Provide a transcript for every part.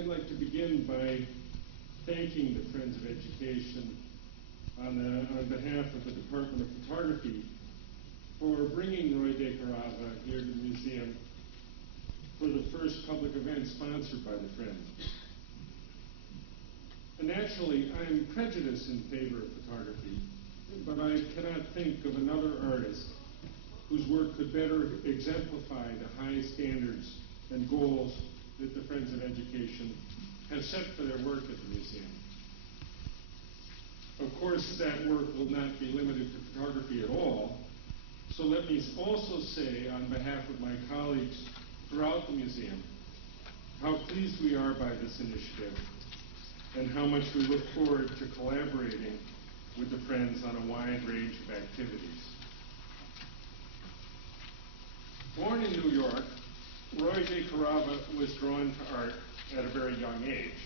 I'd like to begin by thanking the Friends of Education on behalf of the Department of Photography for bringing Roy DeCarava here to the museum for the first public event sponsored by the Friends. And naturally, I'm prejudiced in favor of photography, but I cannot think of another artist whose work could better exemplify the high standards and goals that the Friends of Education have set for their work at the museum. Of course, that work will not be limited to photography at all, so let me also say on behalf of my colleagues throughout the museum how pleased we are by this initiative and how much we look forward to collaborating with the Friends on a wide range of activities. Born in New York, Roy DeCarava was drawn to art at a very young age,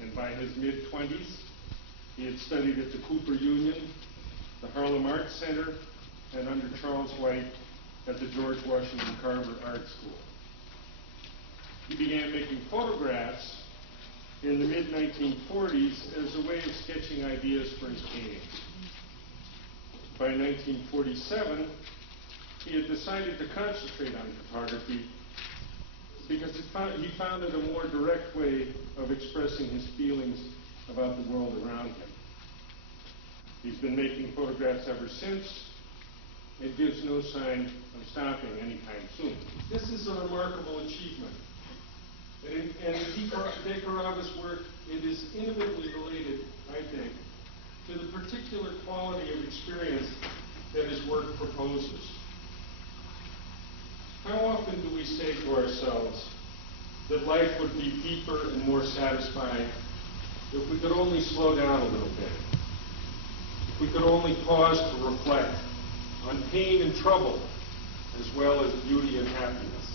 and by his mid-20s, he had studied at the Cooper Union, the Harlem Art Center, and under Charles White at the George Washington Carver Art School. He began making photographs in the mid-1940s as a way of sketching ideas for his paintings. By 1947, he had decided to concentrate on photography because he found it a more direct way of expressing his feelings about the world around him. He's been making photographs ever since and gives no sign of stopping anytime soon. This is a remarkable achievement. And in DeCarava's work, it is intimately related, I think, to the particular quality of experience that his work proposes. How often do we say to ourselves that life would be deeper and more satisfying if we could only slow down a little bit? If we could only pause to reflect on pain and trouble as well as beauty and happiness.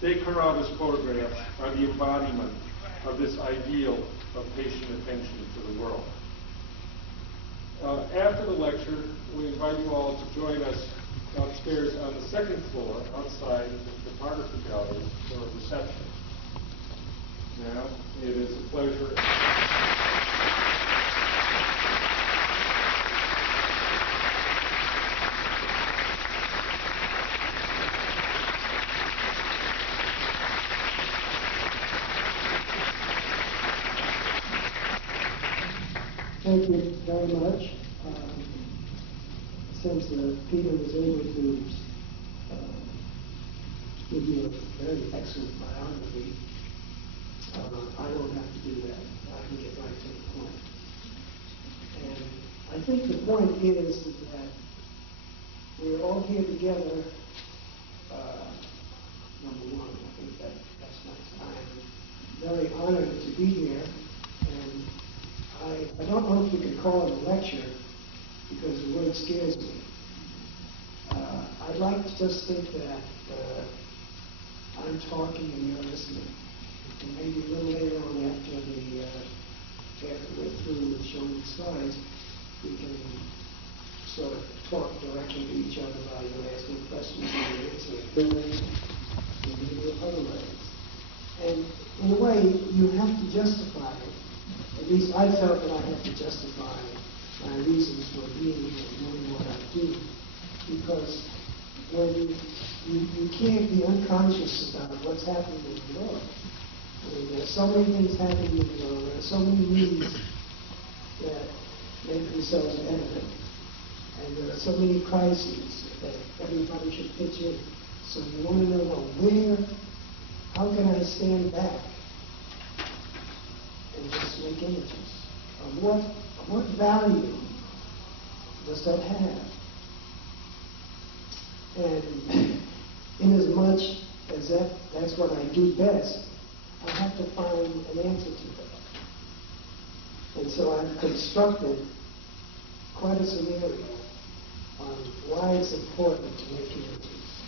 DeCarava's photographs are the embodiment of this ideal of patient attention to the world. After the lecture, we invite you all to join us upstairs on the second floor outside the photography gallery for a reception. Now, it is a pleasure. Thank you very much. Since Peter was able to give you a very excellent biography, I don't have to do that. I can get right to the point. And I think the point is that we're all here together. Number one, I think that's nice. I'm very honored to be here, and I don't know if you can call it a lecture because the word scares me. I'd like to just think that I'm talking and you're listening. And maybe a little later on after we're through with showing the slides, we can sort of talk directly to each other while you're asking questions and you're answering. And maybe other ways. And in a way, you have to justify it. At least I felt that I had to justify my reasons for being here and doing what I do. Because when you can't be unconscious about what's happening in the world. I mean, there's so many things happening in the world. There are so many needs that make themselves evident. And there are so many crises that everybody should pitch in. So you want to know, well, how can I stand back and just make images? Of what value does that have? And in as much as that's what I do best, I have to find an answer to that. And so I've constructed quite a scenario on why it's important to make images.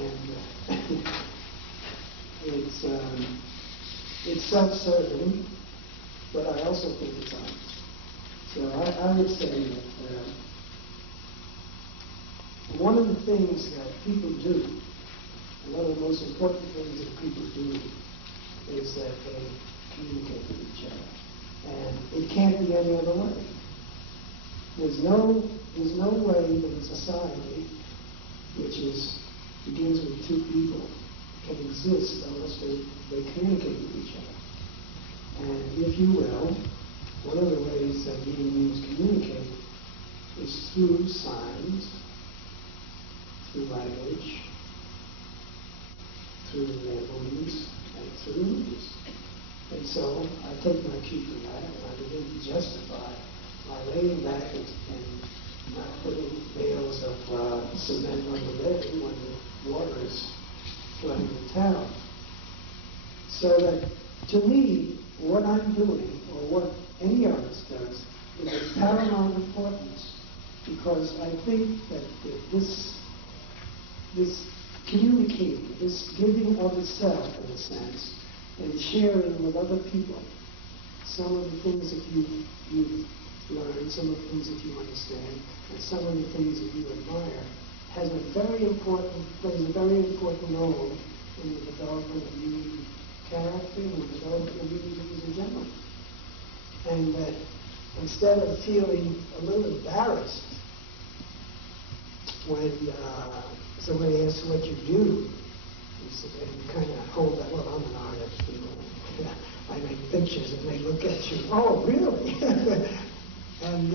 And it's self-serving, but I also think it's honest. So I would say that one of the things that people do, one of the most important things that people do is that they communicate with each other. And it can't be any other way. There's no way that a society which begins with two people can exist unless they communicate with each other. And if you will, one of the ways that human beings communicate is through signs, through language, through their beliefs, and through images. And so I take my cue from that, and I begin to justify my laying back and not putting bales of cement on the bed when the water is flooding the town. So that, to me, what I'm doing, or what any artist does, is of paramount importance, because I think that this communicating, this giving of itself, in a sense, and sharing with other people some of the things that you've learned, some of the things that you understand, and some of the things that you admire, plays a very important role in the development of human character and the development of human beings in general. And that instead of feeling a little embarrassed when somebody asks what you do, and you kind of hold that, well, I'm an artist, I make pictures and they look at you, oh, really? And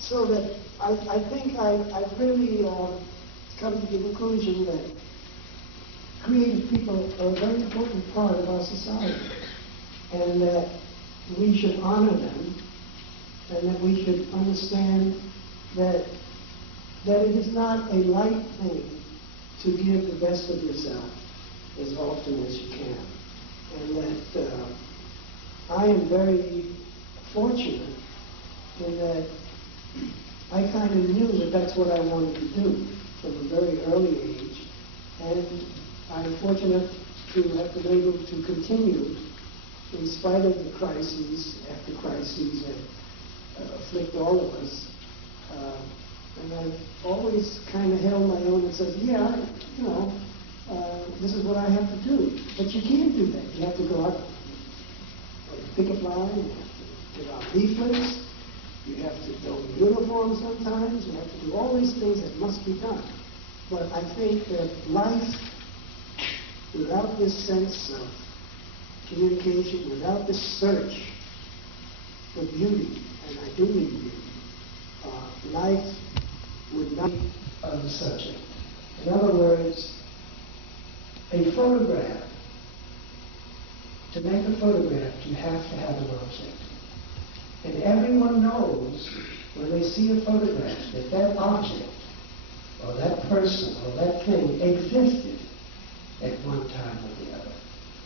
so that I think I've really come to the conclusion that creative people are a very important part of our society, and that we should honor them, and that we should understand that it is not a light thing to give the best of yourself as often as you can. And that I am very fortunate in that I kind of knew that that's what I wanted to do from a very early age. And I'm fortunate to have been able to continue in spite of the crises after crises that afflict all of us. And I've always kind of held my own and said, yeah, this is what I have to do. But you can't do that. You have to go out and pick a flower, you have to get out leaflets, you have to build uniforms sometimes, you have to do all these things that must be done. But I think that life, without this sense of communication, without this search for beauty, and I do mean beauty, life would not be of the subject. In other words, a photograph, to make a photograph, you have to have an object. And everyone knows when they see a photograph that that object, or that person, or that thing existed at one time or the other.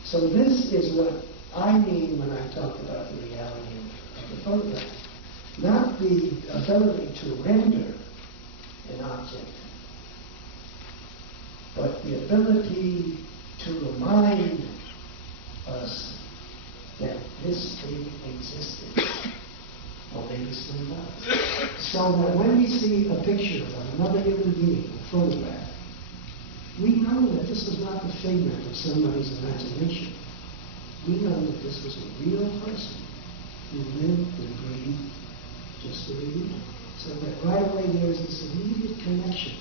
So this is what I mean when I talk about the reality of the photograph. Not the ability to render an object, but the ability to remind us that this thing existed, or maybe still does. So that when we see a picture of another human being, a photograph, we know that this was not the figment of somebody's imagination. We know that this was a real person who lived and breathed just the way we do. So that right away there is this immediate connection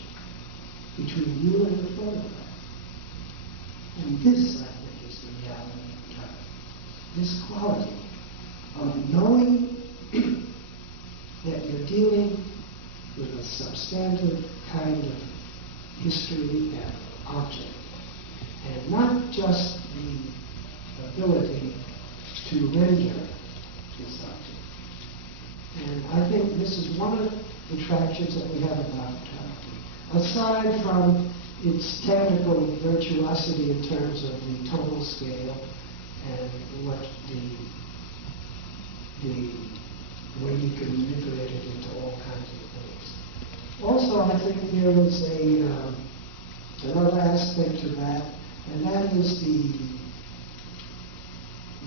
between you and the photograph. And this, I think, is the reality of time. This quality of knowing that you're dealing with a substantive kind of history and object, and not just the ability to render this object. And I think this is one of the attractions that we have about photography. Aside from its technical virtuosity in terms of the tonal scale and what the way you can manipulate it into all kinds of things. Also, I think there is another aspect to that, and that is the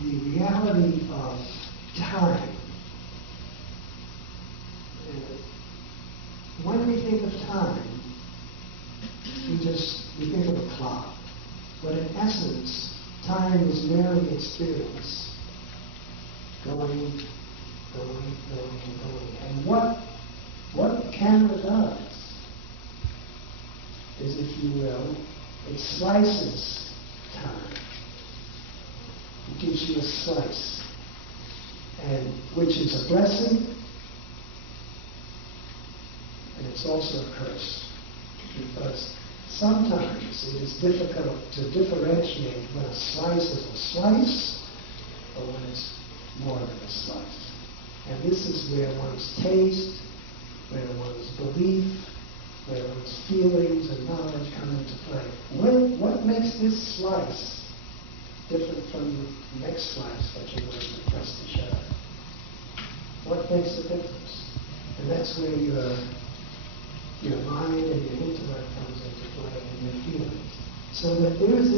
reality of time. When we think of time, we think of a clock. But in essence, time is merely experience, going. And what the camera does is, if you will, it slices time. It gives you a slice, and which is a blessing, and it's also a curse, because sometimes it is difficult to differentiate when a slice is a slice or when it's more than a slice. And this is where one's taste, where one's belief, where one's feelings and knowledge come into play. What makes this slice different from the next slice that you're going to press to show? What makes the difference? And that's where your mind and your intellect comes into play, and your feelings. So that there is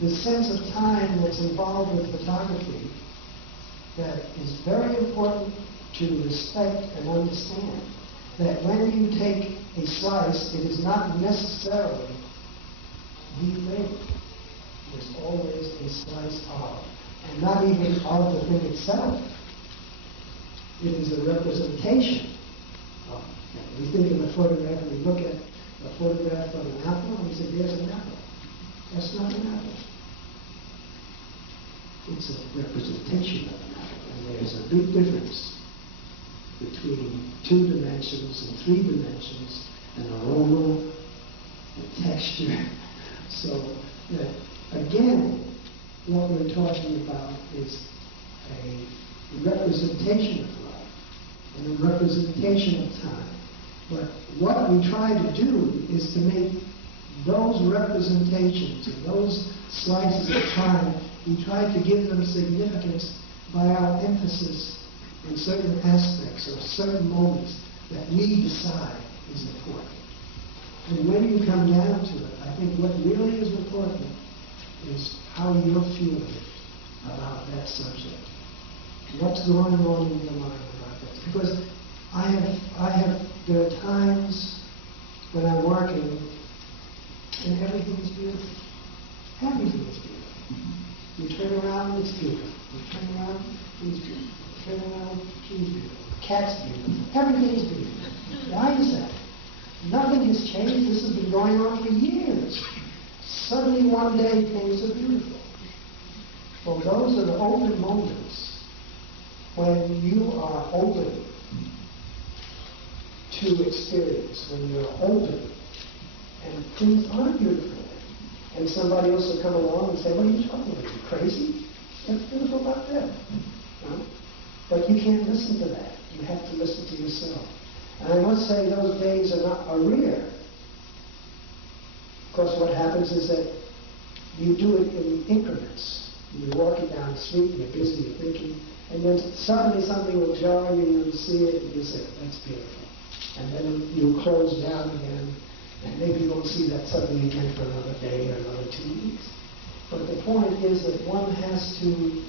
this sense of time that's involved with photography that is very important to respect and understand. That when you take a slice, it is not necessarily the thing. There's always a slice of, and not even of the thing itself. It is a representation of. We think of a photograph, and we look at a photograph of an apple, and we say, there's an apple. That's not an apple. It's a representation of an apple. And there's a big difference between 2 dimensions and 3 dimensions, and aroma, and texture. So, again, what we're talking about is a representation of life and a representation of time. But what we try to do is to make those representations and those slices of time, we try to give them significance by our emphasis in certain aspects or certain moments that we decide is important. And when you come down to it, I think what really is important is how you're feeling about that subject. What's going on in your mind about this? Because there are times when I'm working and everything is beautiful. Everything is beautiful. You turn around, it's beautiful. You turn around, it's beautiful. You turn around, she's beautiful. The cat's beautiful. Everything is beautiful. Why is that? Nothing has changed. This has been going on for years. Suddenly one day things are beautiful. Well, those are the open moments when you are open to experience, when you're open and things are beautiful. And somebody else will come along and say, what are you talking about? Are you crazy? What's beautiful about that? No? But you can't listen to that. You have to listen to yourself. And I must say those days are rare. Of course, what happens is that you do it in increments. You're walking down the street, you're busy, you're thinking, and then suddenly something will jar you, and you see it, and you say, that's beautiful. And then you close down again, and maybe you won't see that suddenly again for another day or another 2 weeks. But the point is that one has to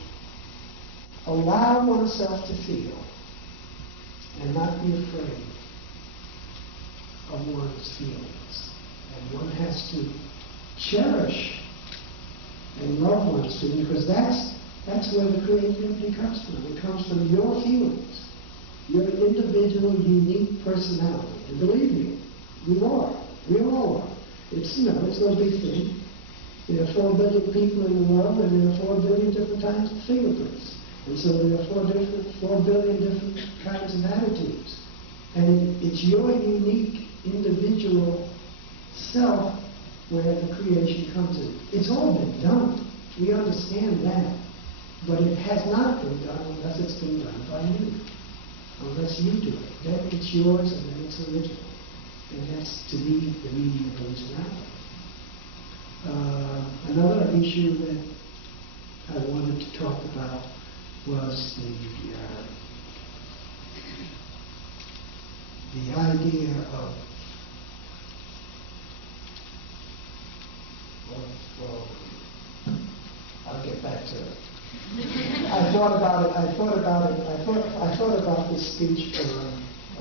allow oneself to feel and not be afraid of one's feelings. And one has to cherish and love one's feelings, because that's where the creativity comes from. It comes from your feelings, your individual, unique personality. And believe me, you are. We all are. It's no big thing. There are 4 billion people in the world, and there are 4 billion different kinds of fingerprints. And so there are 4 billion different kinds of attitudes. And it's your unique individual self where the creation comes in. It's all been done. We understand that. But it has not been done unless it's been done by you. Unless you do it. Then it's yours, and then it's original. And that's, to me, the meaning of originality. Another issue that I wanted to talk about was the idea of well, I'll get back to it. I thought about this speech for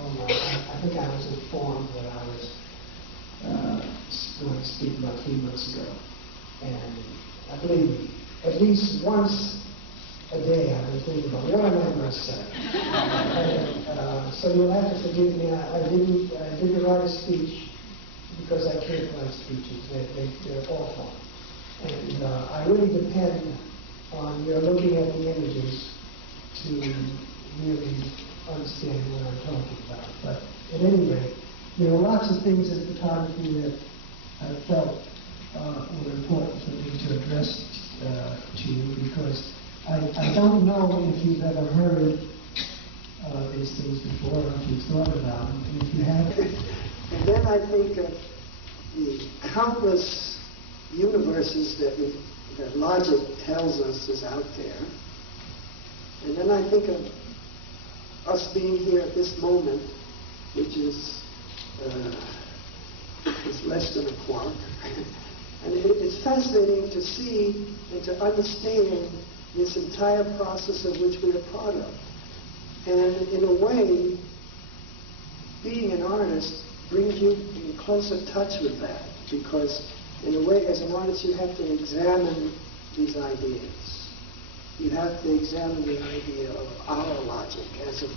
I think I was informed that I was going to speak about 3 months ago. And I believe me, at least once a day I was thinking about what am I going to say. And, so you'll have to forgive me. I didn't write a speech because I can't write speeches. They're awful. And I really depend on your looking at the images to really understand what I'm talking about. But at any rate, there are lots of things in photography that I felt were important for me to address to you, because I don't know if you've ever heard these things before, or if you've thought about them. And if you have, and then I think of the countless universes that logic tells us is out there. And then I think of us being here at this moment, which is less than a quark. And it's fascinating to see and to understand this entire process of which we are part of. And in a way, being an artist brings you in closer touch with that, because in a way, as an artist, you have to examine these ideas. You have to examine the idea of our logic as a